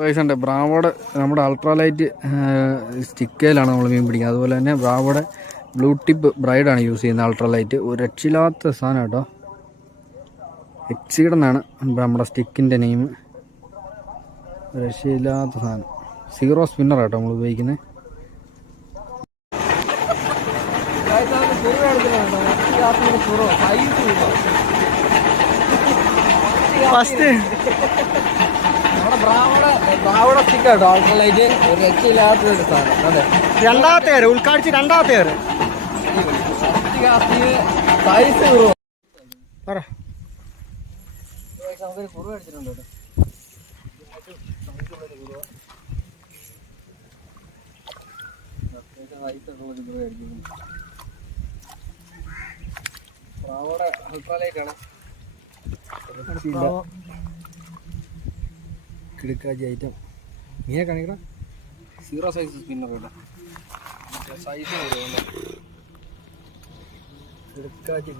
വയസ്സുണ്ട് ബ്രാവോടെ നമ്മുടെ അൾട്രാലൈറ്റ് സ്റ്റിക്കയിലാണ് നമ്മൾ മീൻ പിടിക്കുന്നത്. അതുപോലെ തന്നെ ബ്രാവോടെ ബ്ലൂ ടിപ്പ് ബ്രൈഡാണ് യൂസ് ചെയ്യുന്നത്. അൾട്രാലൈറ്റ് ഒരു രക്ഷയില്ലാത്ത സാധനം കേട്ടോ. എക്സീഡ് എന്നാണ് നമ്മുടെ സ്റ്റിക്കിൻ്റെ നെയിം. രക്ഷയില്ലാത്ത സാധനം. സീറോ സ്പിന്നർ കേട്ടോ നമ്മൾ ഉപയോഗിക്കുന്നത്. ഫസ്റ്റ് രണ്ടാമത്തെ പേര് ഉൾക്കാഴ്ച. രണ്ടാമത്തെ പേര് പറ. കിടക്കാജി ഐറ്റം നീയെ കാണിക്കണം. Zero size spinner size കിടക്കാജി.